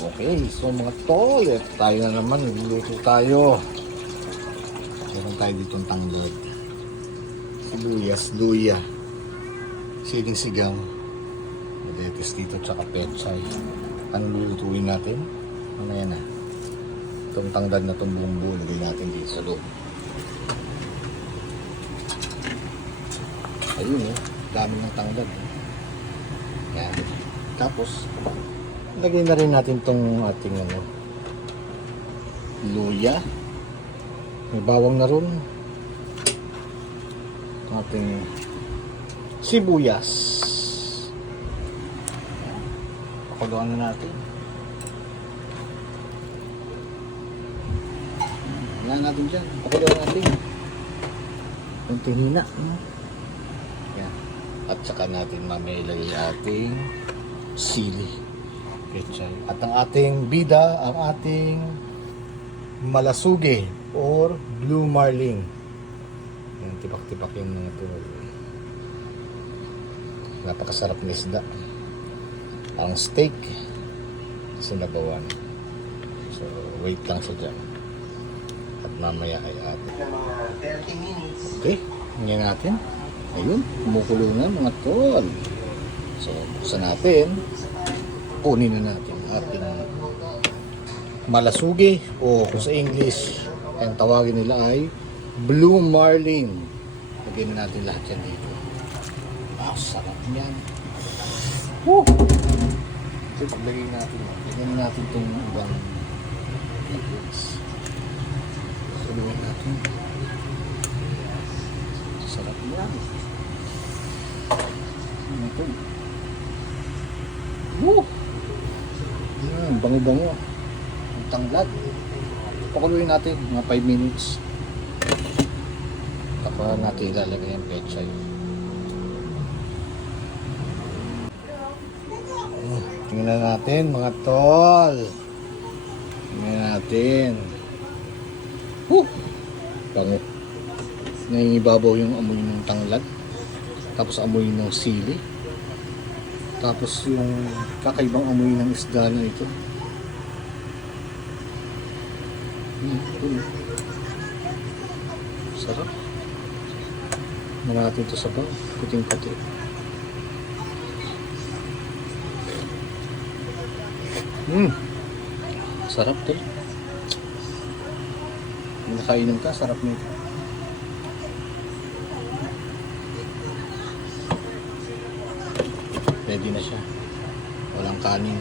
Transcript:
Okay, so mga tol, tayo na naman, luluto tayo. Meron tayo ditong tanglad. Sibuyas, luya, siling sigang, madetes dito, tsaka pechay. Anong lulutuin natin? Ano yan na? Itong tanglad na itong buong lagay natin dito sa loob. Ayun dami ng tanglad. Yan. Tapos, lagay na rin natin itong ating luya. May bawang na rin. Ating sibuyas. Pakuluan na natin. Yan natin dyan. Pakuluan natin. Kunting hina. Yan. At saka natin mamaya ilagay ating sili. Pechay. At ang ating bida, ang ating malasuge or blue marlin. Yung tibak-tibak yung mga ito. Napakasarap na isda. Ang steak sinabawan. So wait lang siya dyan. At mamaya ay atin. Okay, ngayon natin. Ayun, kumukulo na mga tol. So buksan natin. Kunin na natin ating malasuge o kung sa English ang tawagin nila ay blue marlin. Lagyan na natin lahat yan dito. Wow, sarap yan. Woo! So paglagay natin, lagyan natin itong ibang liquids. Suluin natin. Sarap yan. Ito. Woo! Yan, bango-bango. Ang tanglad. Pakuluin natin mga 5 minutes. Tapos natin ilalagay yung pechay. Tingnan natin mga tol. Tingnan natin. Woo! Bango. Nangingibabaw yung amoy ng tanglad. Tapos amoy ng sili. Tapos yung kakaibang amoy ng isda na ito. Sarap. Muna natin ito sa bawang. Puting-puti. Sarap to. Kung nakainom ka, sarap nito. Ready na siya. Walang kanin.